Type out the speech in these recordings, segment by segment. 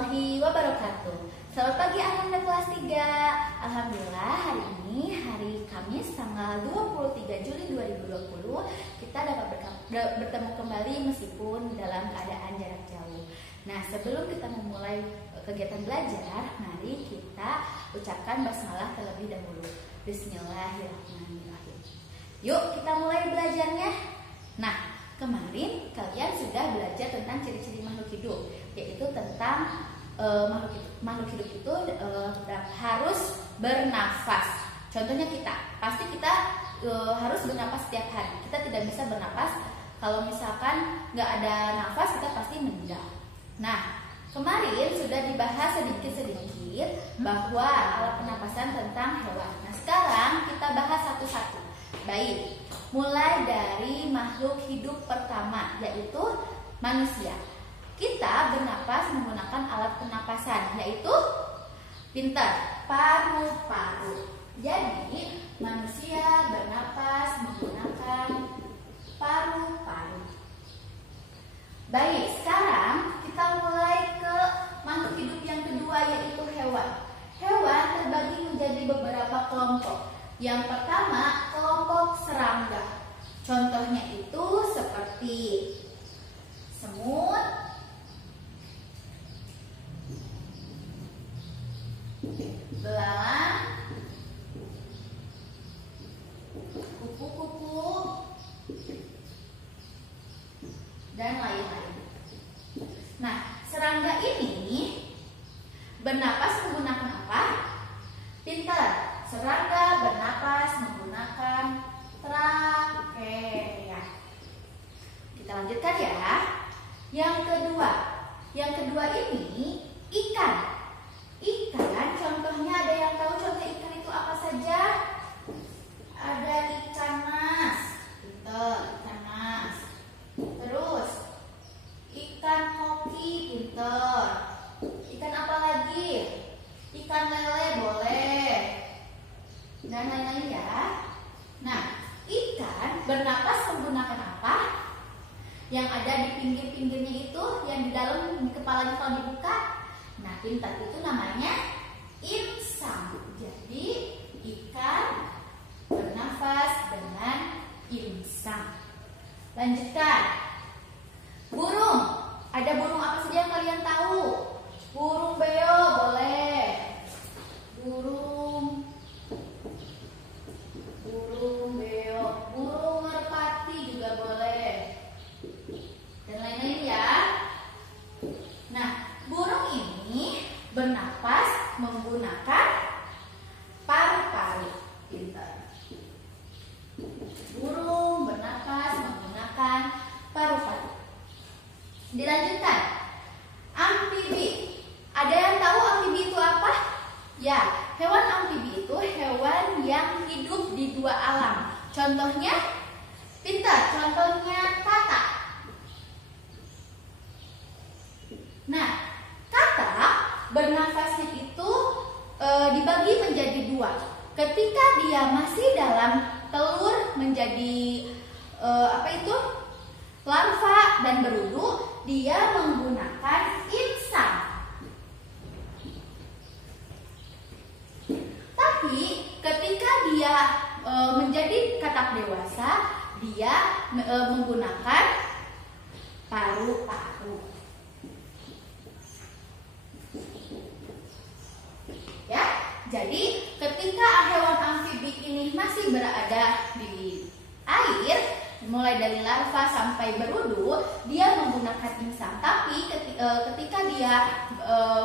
warahmatullahi wabarakatuh. Selamat pagi anak-anak kelas 3. Alhamdulillah hari ini hari Kamis tanggal 23 Juli 2020 kita dapat bertemu kembali meskipun dalam keadaan jarak jauh. Nah, sebelum kita memulai kegiatan belajar, mari kita ucapkan basmalah terlebih dahulu. Bismillahirrahmanirrahim. Yuk kita mulai belajarnya. Nah, kemarin kalian sudah belajar tentang ciri-ciri makhluk hidup, yaitu tentang makhluk hidup itu harus bernafas. Contohnya pasti kita harus bernafas setiap hari. Kita tidak bisa bernafas kalau misalkan nggak ada nafas, kita pasti meninggal. Nah, kemarin sudah dibahas sedikit-sedikit bahwa alat pernapasan tentang hewan. Nah, sekarang kita bahas satu-satu. Baik, mulai dari makhluk hidup pertama, yaitu manusia. Kita bernapas menggunakan alat pernapasan, yaitu pintar, paru-paru. Jadi, manusia bernapas menggunakan paru-paru. Baik, sekarang kita mulai ke makhluk hidup yang kedua, yaitu hewan. Hewan terbagi menjadi beberapa kelompok. Yang pertama, kelompok serangga. Contohnya itu seperti semut, belalang, kupu-kupu, dan lain-lain. Nah, serangga ini bernapas menggunakan apa? Pintar. Serangga bernapas menggunakan trakea. Kita lanjutkan ya. Yang kedua ini ikan. Ikan, contohnya ada yang tahu contoh ikan itu apa saja? Ada ikan mas, pintar, ikan mas. Terus ikan koki, pintar. Ikan apa lagi? Ikan lele boleh. Dan lain-lain ya. Nah, ikan bernapas menggunakan apa? Yang ada di pinggir-pinggirnya itu, yang di dalam di kepalanya kalau dibuka. Nah, pintar, itu namanya insang. Jadi, ikan bernafas dengan insang. Lanjutkan. Burung. Ada burung apa saja yang kalian tahu? Burung beo boleh. Burung beo, burung merpati juga boleh. Dan lain-lain ya. Nah, burung ini bernapas menggunakan paru-paru. Pintar. Burung bernapas menggunakan paru-paru. Dilanjutkan. Amfibi. Ada yang tahu amfibi itu apa? Ya, hewan amfibi itu hewan yang hidup di dua alam. Contohnya, pintar, contohnya katak. Nah, katak bernafasnya itu dibagi menjadi dua. Ketika dia masih dalam telur menjadi larva dan berudu, dia menggunakan insang. Tapi ketika dia menjadi katak dewasa, dia menggunakan paru-paru. Ya, jadi ketika hewan amfibi ini masih berada di air, mulai dari larva sampai berudu, dia menggunakan insang. Tapi ketika dia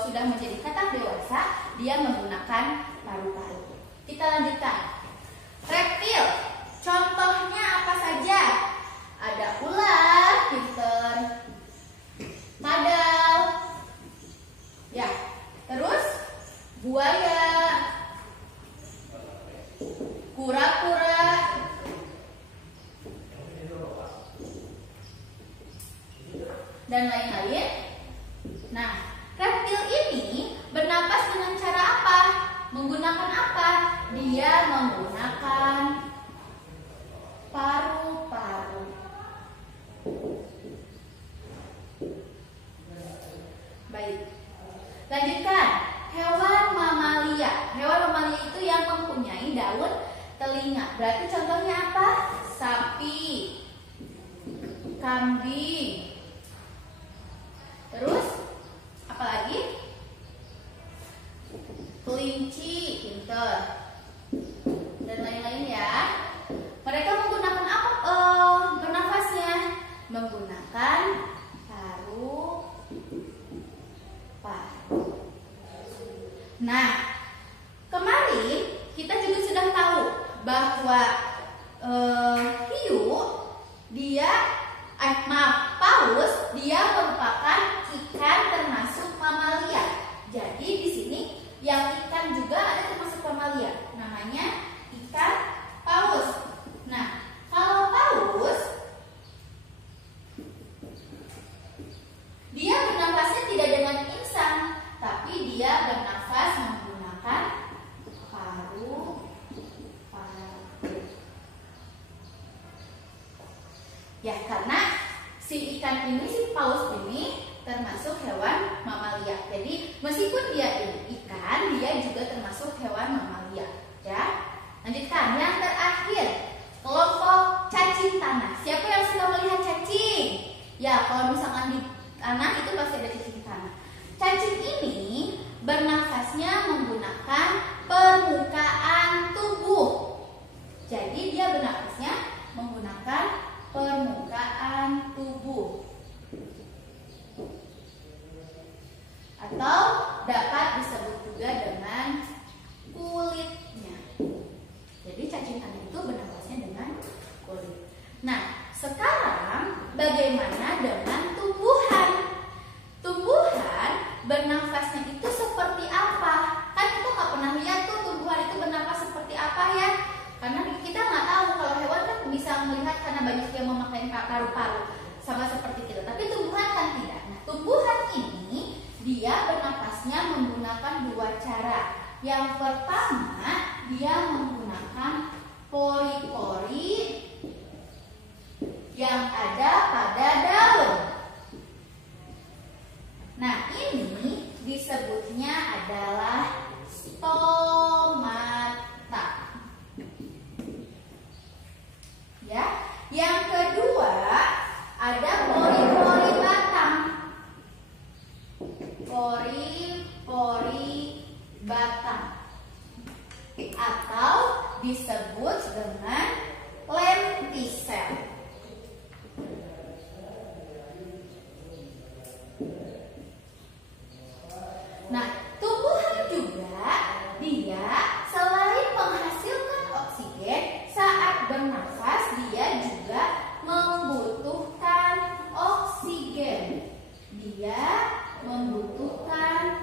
sudah menjadi katak dewasa, dia menggunakan paru-paru. Kita lanjutkan. Reptil. Contohnya apa saja? Ada ular, pintar. Kadal. Ya. Terus buaya, kura-kura, dan lain-lain. Nah, reptil ini bernapas dengan cara apa? Menggunakan apa? Dia menggunakan paru-paru. Baik. telinga. Berarti contohnya apa? Sapi, kambing. Terus apa lagi? Kelinci, pinter. Dan lain-lain ya. Mereka menggunakan apa bernafasnya? Menggunakan paru-paru. Nah, kemarin kita juga sudah tahu bahwa hiu paus dia merupakan ikan termasuk mamalia. Jadi di sini yang ikan juga ada termasuk mamalia, namanya ikan paus. Nah, kalau paus dia bernafasnya tidak dengan insang, tapi dia bernafas menggunakan paru-paru. Ya, karena si ikan ini, si paus ini termasuk hewan mamalia. Jadi meskipun dia ikan, dia juga termasuk hewan mamalia. Ya, lanjutkan yang terakhir, kelompok cacing tanah. Siapa yang suka melihat cacing? Ya, kalau misalkan di tanah itu pasti ada cacing tanah. Cacing ini bernafasnya menggunakan permukaan tubuh. Jadi dia bernafasnya menggunakan permukaan tubuh, atau dapat disebut juga dengan kulitnya. Jadi cacing tanah itu bernafasnya dengan kulit. Nah, sekarang bagaimana dengan tumbuhan? Tumbuhan bernafasnya itu seperti apa? Kan kita nggak pernah lihat tuh tumbuhan itu bernafas seperti apa ya? Karena kita nggak tahu. Kalau hewan kan bisa melihat karena banyak yang memakai paru-paru sama seperti kita. Tapi tumbuhan kan tidak. Nah, tumbuhan ini dia bernafasnya menggunakan dua cara. Yang pertama, dia menggunakan pori-pori yang ada pada daun. Nah, ini disebutnya adalah stomata. Ya, yang kedua ada pori-pori batang. Pori-pori batang atau disebut dengan lentisel. Nah, tumbuhan juga dia selain menghasilkan oksigen saat bernafas, dia juga membutuhkan oksigen. Dia membutuhkan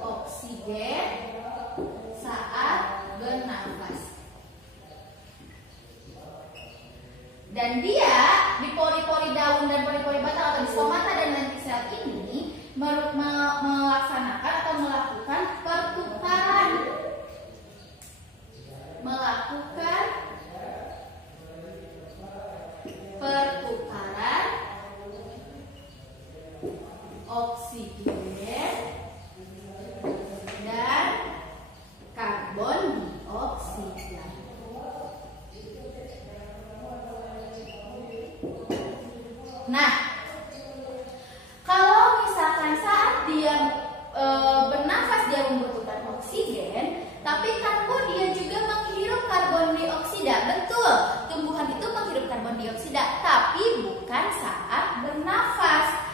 oksigen saat bernafas. Dan dia di pori-pori daun dan pori-pori batang atau di stomata dan lentisel ini melaksanakan atau melakukan pertukaran oksigen dan karbon dioksida. Nah, kalau misalkan saat dia bernafas dia membutuhkan oksigen, tapi dia juga menghirup karbon dioksida. Betul, tumbuhan itu menghirup karbon dioksida, tapi bukan saat bernafas.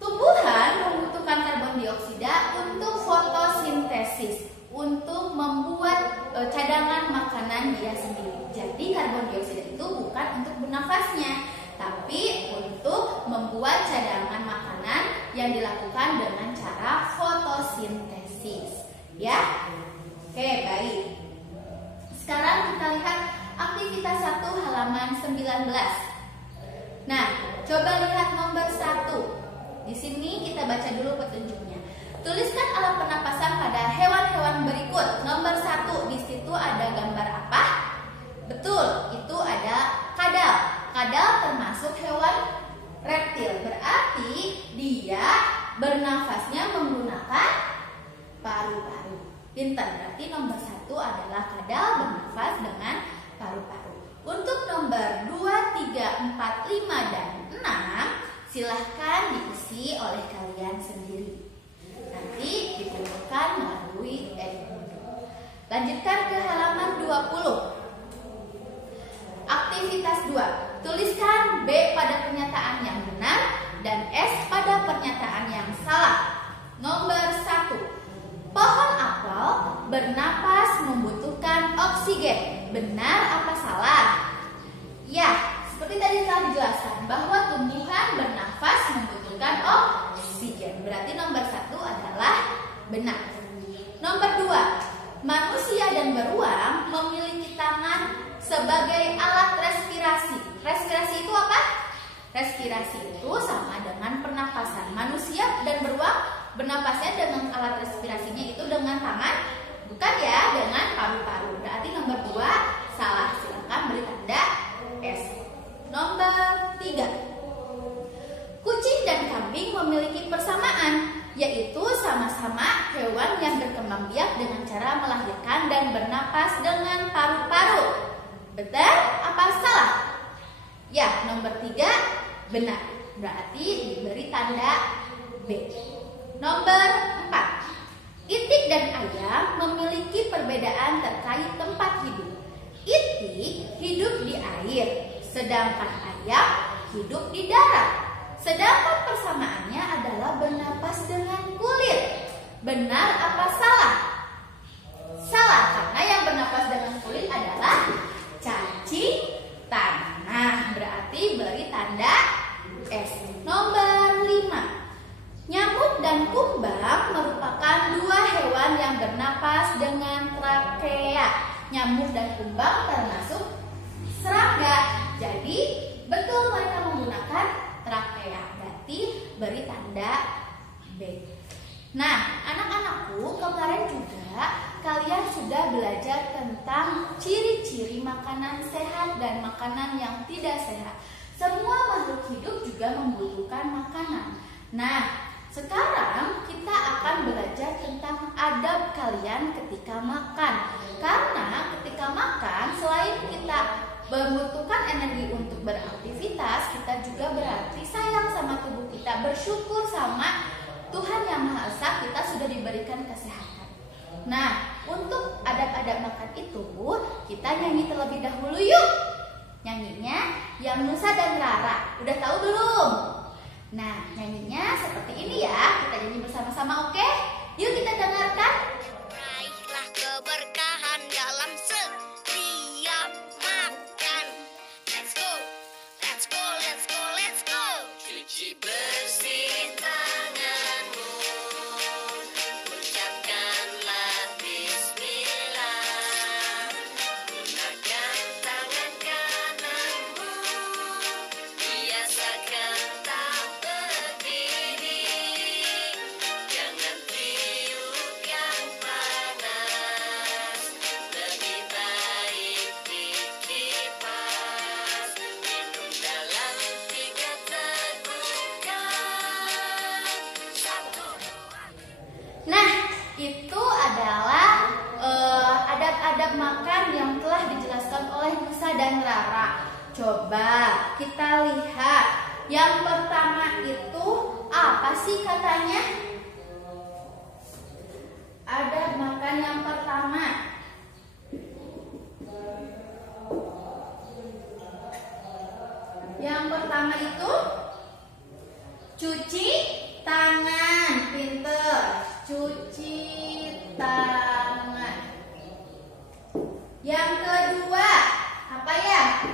Tumbuhan membutuhkan karbon dioksida untuk fotosintesis, untuk membuat cadangan makanan dia sendiri. Jadi karbon dioksida itu bukan untuk bernafasnya, tapi untuk membuat cadangan makanan yang dilakukan dengan cara fotosintesis. Ya, oke, baik. Sekarang kita lihat aktivitas 1 halaman 19. Nah, coba lihat nomor 1. Di sini kita baca dulu petunjuknya. Tuliskan alat pernapasan pada hewan-hewan berikut. Nomor 1, di situ ada gambar apa? Betul, itu ada kadal. Kadal termasuk hewan reptil, berarti dia bernafasnya menggunakan Pintar, berarti nomor 1 adalah kadal bernafas dengan paru-paru. Untuk nomor 2, 3, 4, 5, dan 6 silahkan diisi oleh kalian sendiri. Nanti dikumpulkan melalui Edmodo. Lanjutkan ke halaman 20. Aktivitas 2. Tuliskan B pada pernyataan yang benar dan S pada pernyataan yang salah. Nomor 1. Pohon apel bernapas membutuhkan oksigen. Benar apa salah? Ya, seperti tadi telah dijelaskan bahwa tumbuhan bernafas membutuhkan oksigen. Berarti nomor 1 adalah benar. Nomor 2. Manusia dan beruang memiliki tangan sebagai alat respirasi. Respirasi itu apa? Respirasi itu sama dengan pernapasan. Manusia dan beruang bernapasnya dengan alat respirasinya itu dengan tangan, bukan ya, dengan paru-paru. Berarti nomor 2 salah. Silakan beri tanda S. Nomor 3. Kucing dan kambing memiliki persamaan, yaitu sama-sama hewan yang berkembang biak dengan cara melahirkan dan bernapas dengan paru-paru. Benar apa salah? Ya, nomor 3 benar. Berarti diberi tanda B. Nomor 4. Itik dan ayam memiliki perbedaan terkait tempat hidup. Itik hidup di air, sedangkan ayam hidup di darat. Sedangkan persamaannya adalah bernapas dengan kulit. Benar apa salah? Salah, karena yang bernapas dengan kulit adalah cacing tanah. Berarti beri tanda S. Nomor 5. Nyamuk dan kumbang merupakan 2 hewan yang bernapas dengan trakea. Nyamuk dan kumbang termasuk serangga. Jadi betul mereka menggunakan trakea. Berarti beri tanda B. Nah, anak-anakku, kemarin juga kalian sudah belajar tentang ciri-ciri makanan sehat dan makanan yang tidak sehat. Semua makhluk hidup juga membutuhkan makanan. Nah, sekarang kita akan belajar tentang adab kalian ketika makan. Karena ketika makan, selain kita membutuhkan energi untuk beraktivitas, kita juga berarti sayang sama tubuh kita, bersyukur sama Tuhan Yang Maha Esa, kita sudah diberikan kesehatan. Nah, untuk adab-adab makan itu, kita nyanyi terlebih dahulu yuk. Nyanyinya yang Nusa dan Rara. Udah tahu belum? Nah, nyanyinya seperti ini ya. Kita nyanyi bersama-sama, oke? Yuk kita dengarkan. Raihlah keberkahan dalam setiap makan. Let's go, let's go, let's go, let's go. Cuci bersih tanganmu. Ucapkanlah bismillah. Gunakan tangan kananmu. Biasakan tak berdiri. Jangan tiup yang panas. Lebih baik dikipas. Minum dalam 3 terbuka. 1, 2. Nah, itu adalah adab-adab makan yang telah dijelaskan oleh Nusa dan Rara. Coba kita lihat. Yang pertama itu apa sih katanya? Adab makan yang pertama. Yang pertama itu cuci tangan. Pinter. Cuci tangan. Yang kedua, apa ya?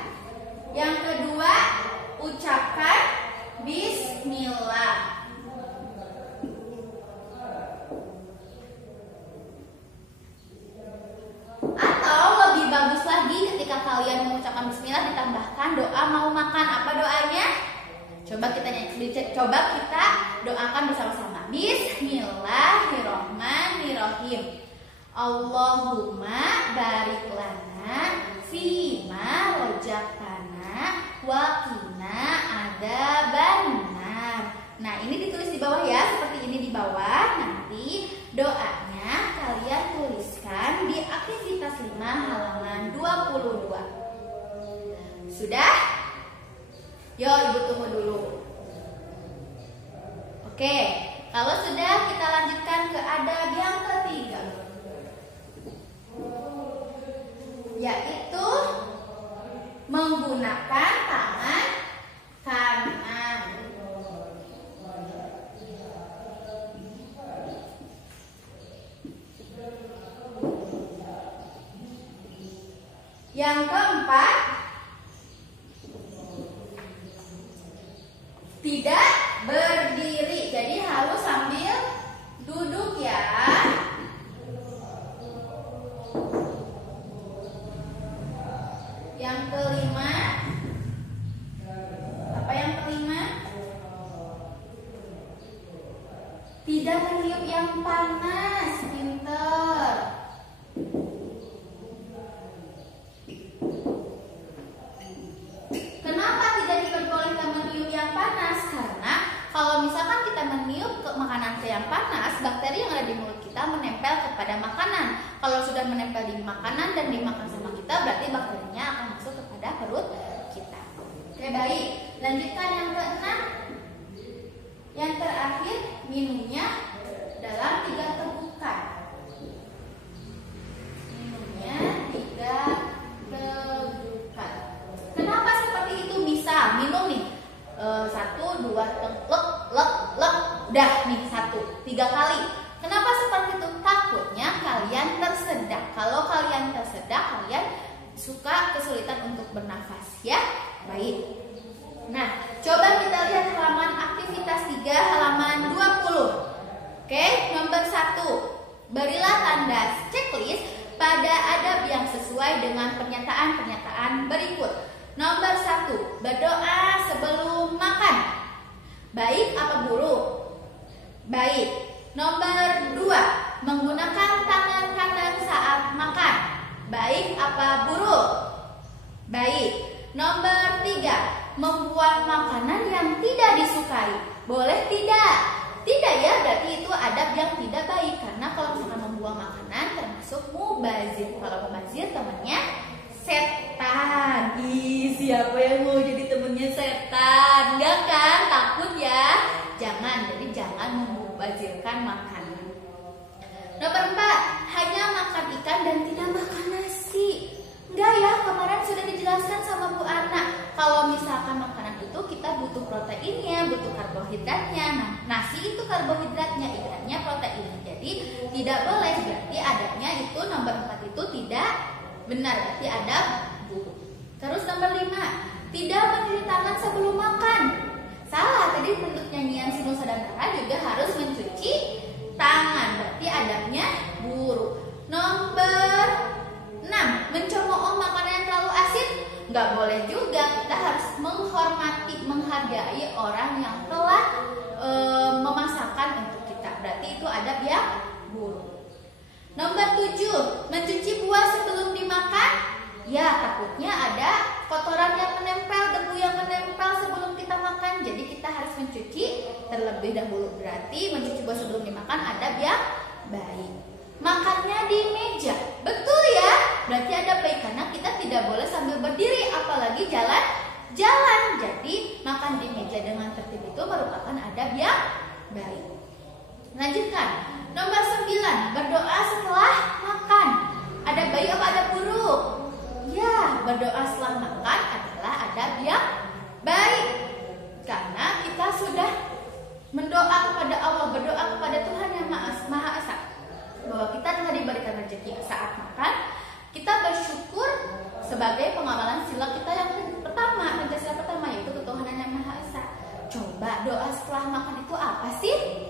Yang kedua, ucapkan bismillah. Atau lebih bagus lagi ketika kalian mengucapkan bismillah ditambahkan doa mau makan. Apa doanya? Coba kita doakan bersama-sama. Bismillahirrohmanirrohim. Allahumma barik lana fima rojaktana wa qina adzabannar. Nah, ini ditulis di bawah ya, seperti ini di bawah. Nanti doanya kalian tulis halaman 22. Sudah? Yo, Ibu tunggu dulu. Oke, kalau sudah kita lanjutkan ke adab yang ketiga, yaitu menggunakan tangan kanan. Yang keempat, tidak berdiri, jadi harus sambil duduk ya. Yang kelima, apa yang kelima? Tidak meniup yang panas, pinter. Kenapa tidak diperbolehkan meniup yang panas? Karena kalau misalkan kita meniup ke makanan yang panas, bakteri yang ada di mulut kita menempel kepada makanan. Kalau sudah menempel di makanan dan dimakan sama kita, berarti bakterinya akan masuk kepada perut kita. Oke, baik. Lanjutkan yang keenam. Yang terakhir, minumnya dalam 3 tegukan. Minumnya 3 tegukan. Kenapa seperti itu? Misal minum nih 1, 2, lek, udah nih 1, 3 kali. Kenapa seperti itu? Takutnya kalian tersedak. Kalau kalian tersedak, kalian suka kesulitan untuk bernafas ya. Baik. Nah, coba kita lihat halaman aktivitas 3 halaman 20. Oke, nomor 1. Berilah tanda checklist pada adab yang sesuai dengan pernyataan-pernyataan berikut. Nomor 1, berdoa sebelum makan. Baik apa buruk? Baik. Nomor 2, menggunakan tangan kanan saat makan. Baik apa buruk? Baik. Nomor 3, membuang makanan yang tidak disukai. Boleh tidak? Tidak ya, berarti itu adab yang tidak baik. Karena kalau misalkan membuang makanan termasuk mubazir. Kalau mubazir temannya setan. Ih, siapa yang mau jadi temennya setan? Enggak kan? Takut ya? Jangan, jadi jangan membazirkan makanan. Nomor 4, hanya makan ikan dan tidak makan nasi. Enggak ya, kemarin sudah dijelaskan sama Bu Ana. Kalau misalkan makanan itu kita butuh proteinnya, butuh karbohidratnya. Nah, nasi itu karbohidratnya, ikannya proteinnya. Jadi tidak boleh, berarti adabnya itu nomor 4 itu tidak benar, berarti adab buruk. Terus nomor 5, tidak mencuci tangan sebelum makan. Salah, tadi bentuk nyanyian Sinus Sadantara juga harus mencuci tangan, berarti adabnya buruk. Nomor 6, mencemooh makanan yang terlalu asin. Nggak boleh juga, kita harus menghormati, menghargai orang yang telah memasakkan untuk kita. Berarti itu adab yang buruk. Nomor 7, mencuci buah sebelum dimakan. Ya, takutnya ada kotoran yang menempel, debu yang menempel sebelum kita makan. Jadi kita harus mencuci terlebih dahulu. Berarti mencuci buah sebelum dimakan adab yang baik. Makannya di meja, betul ya? Berarti adab baik karena kita tidak boleh sambil berdiri, apalagi jalan. Jadi makan di meja dengan tertib itu merupakan adab yang baik. Lanjutkan. Nomor 9, berdoa setelah makan. Ada baik apa ada buruk? Ya, berdoa setelah makan adalah adab yang baik. Karena kita sudah mendoa kepada Allah, berdoa kepada Tuhan yang Maha Esa, bahwa kita telah diberikan rezeki saat makan. Kita bersyukur sebagai pengamalan sila kita yang pertama, Pancasila pertama, yaitu ketuhanan yang Maha Esa. Coba doa setelah makan itu apa sih?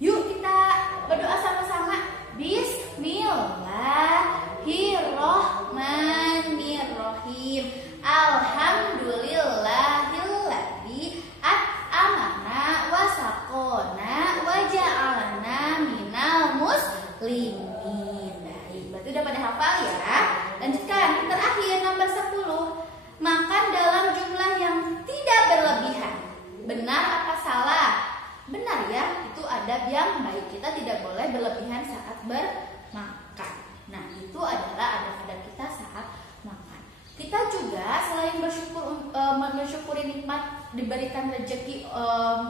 Yuk kita berdoa sama-sama. Bismillahirrohmanirrohim. Alhamdulillahilladzi at'amana wa saqona wa ja'alana minal muslimin. Baik, berarti udah pada hafal ya. Lanjutkan. Terakhir nomor 10, makan dalam jumlah yang tidak berlebihan. Benar apa salah? Benar ya, itu adab yang baik. Kita tidak boleh berlebihan saat bermakan. Nah, itu adalah adab-adab kita saat makan. Kita juga selain mensyukuri nikmat diberikan rezeki,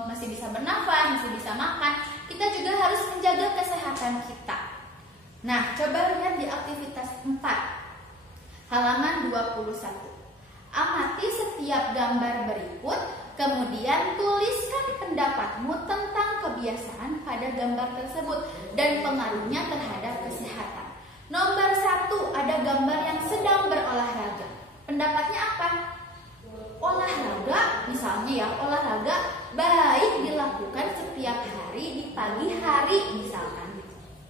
masih bisa bernafas, masih bisa makan, kita juga harus menjaga kesehatan kita. Nah, coba lihat di aktivitas 4 halaman 21. Amati setiap gambar berikut, kemudian tuliskan pendapatmu tentang kebiasaan pada gambar tersebut dan pengaruhnya terhadap kesehatan. Nomor 1, ada gambar yang sedang berolahraga. Pendapatnya apa? Olahraga, misalnya ya, olahraga baik dilakukan setiap hari di pagi hari misalkan.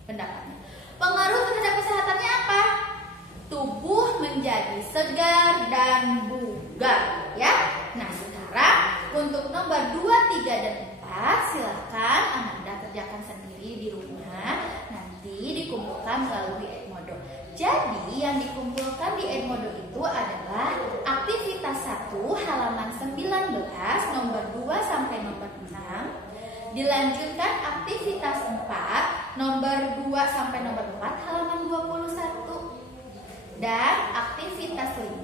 Pendapatnya. Pengaruh terhadap kesehatannya apa? Tubuh menjadi segar dan bugar, ya. Nah, sekarang untuk nomor 2, 3, dan 4 silakan Anda kerjakan sendiri di rumah. Nanti dikumpulkan melalui Edmodo. Jadi yang dikumpulkan di Edmodo itu adalah aktivitas 1 halaman 19 nomor 2 sampai nomor 6. Dilanjutkan aktivitas 4 nomor 2 sampai nomor 4 halaman 21. Dan aktivitas 5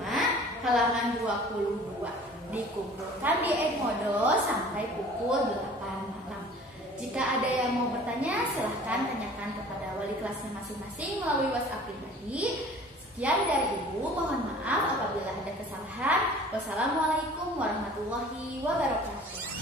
halaman 22 dikumpulkan di Edmodo sampai pukul 8 malam. Jika ada yang mau bertanya, silahkan tanyakan kepada wali kelasnya masing-masing melalui WhatsApp pribadi. Sekian dari Ibu, mohon maaf apabila ada kesalahan. Wassalamualaikum warahmatullahi wabarakatuh.